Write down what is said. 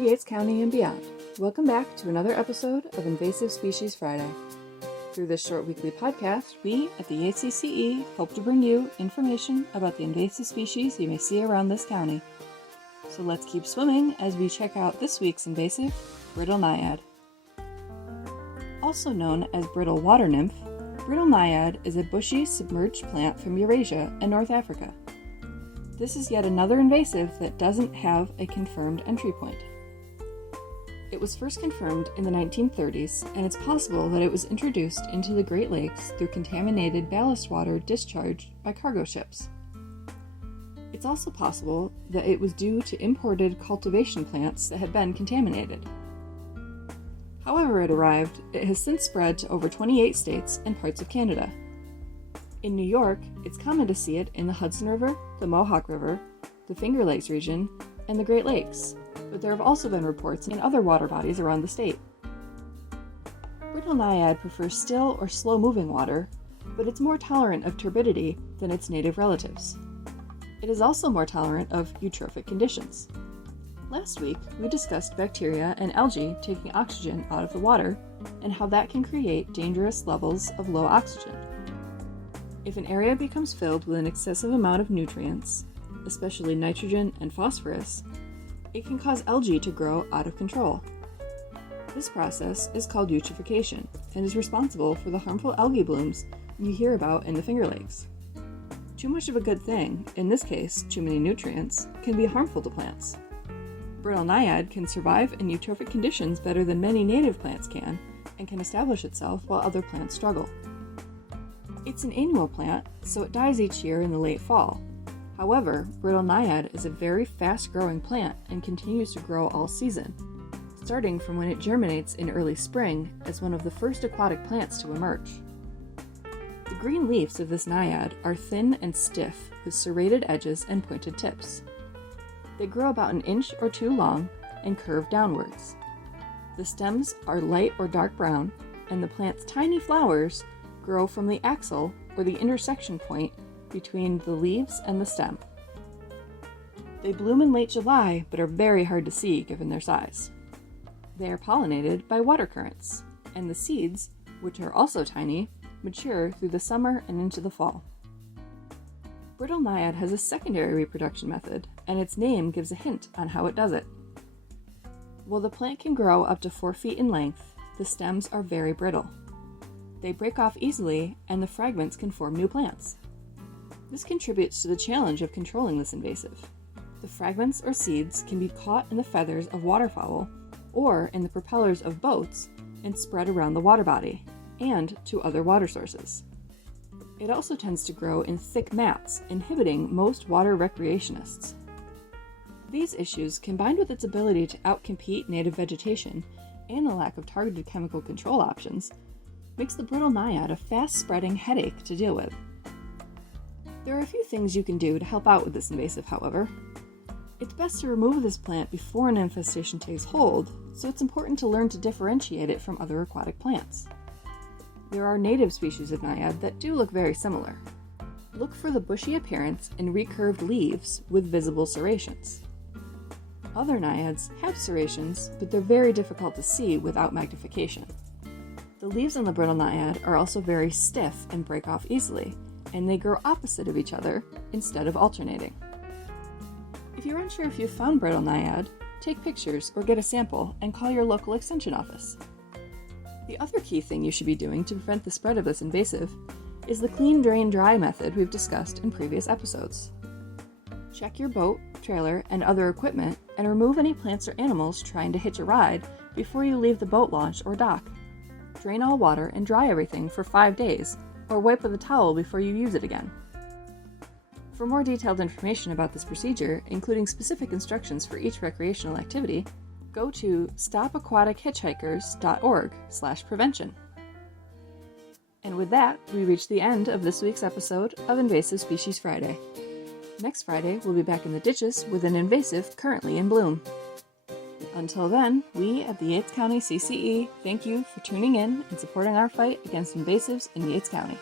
Yates County and beyond. Welcome back to another episode of Invasive Species Friday. Through this short weekly podcast, we at the ACCE hope to bring you information about the invasive species you may see around this county. So let's keep swimming as we check out this week's invasive, Brittle Naiad. Also known as brittle water nymph, Brittle Naiad is a bushy submerged plant from Eurasia and North Africa. This is yet another invasive that doesn't have a confirmed entry point. It was first confirmed in the 1930s, and it's possible that it was introduced into the Great Lakes through contaminated ballast water discharged by cargo ships. It's also possible that it was due to imported cultivation plants that had been contaminated. However it arrived, it has since spread to over 28 states and parts of Canada. In New York, it's common to see it in the Hudson River, the Mohawk River, the Finger Lakes region, and the Great Lakes, but there have also been reports in other water bodies around the state. Brittle Naiad prefers still or slow-moving water, but it's more tolerant of turbidity than its native relatives. It is also more tolerant of eutrophic conditions. Last week, we discussed bacteria and algae taking oxygen out of the water and how that can create dangerous levels of low oxygen. If an area becomes filled with an excessive amount of nutrients, especially nitrogen and phosphorus, it can cause algae to grow out of control. This process is called eutrophication and is responsible for the harmful algae blooms you hear about in the Finger Lakes. Too much of a good thing, in this case too many nutrients, can be harmful to plants. Brittle Naiad can survive in eutrophic conditions better than many native plants can and can establish itself while other plants struggle. It's an annual plant, so it dies each year in the late fall. However, Brittle Naiad is a very fast-growing plant and continues to grow all season, starting from when it germinates in early spring as one of the first aquatic plants to emerge. The green leaves of this naiad are thin and stiff with serrated edges and pointed tips. They grow about an inch or two long and curve downwards. The stems are light or dark brown, and the plant's tiny flowers grow from the axil or the intersection point between the leaves and the stem. They bloom in late July but are very hard to see given their size. They are pollinated by water currents, and the seeds, which are also tiny, mature through the summer and into the fall. Brittle Naiad has a secondary reproduction method, and its name gives a hint on how it does it. While the plant can grow up to 4 feet in length, the stems are very brittle. They break off easily, and the fragments can form new plants. This contributes to the challenge of controlling this invasive. The fragments or seeds can be caught in the feathers of waterfowl or in the propellers of boats and spread around the water body and to other water sources. It also tends to grow in thick mats, inhibiting most water recreationists. These issues, combined with its ability to outcompete native vegetation and the lack of targeted chemical control options, makes the Brittle Naiad a fast-spreading headache to deal with. There are a few things you can do to help out with this invasive, however. It's best to remove this plant before an infestation takes hold, so it's important to learn to differentiate it from other aquatic plants. There are native species of naiad that do look very similar. Look for the bushy appearance and recurved leaves with visible serrations. Other naiads have serrations, but they're very difficult to see without magnification. The leaves on the Brittle Naiad are also very stiff and break off easily, and they grow opposite of each other instead of alternating. If you're unsure if you've found Brittle Naiad, take pictures or get a sample and call your local extension office. The other key thing you should be doing to prevent the spread of this invasive is the clean, drain, dry method we've discussed in previous episodes. Check your boat, trailer, and other equipment and remove any plants or animals trying to hitch a ride before you leave the boat launch or dock. Drain all water and dry everything for 5 days, or wipe with a towel before you use it again. For more detailed information about this procedure, including specific instructions for each recreational activity, go to stopaquatichitchhikers.org/prevention. And with that, we reach the end of this week's episode of Invasive Species Friday. Next Friday, we'll be back in the ditches with an invasive currently in bloom. Until then, we at the Yates County CCE thank you for tuning in and supporting our fight against invasives in Yates County.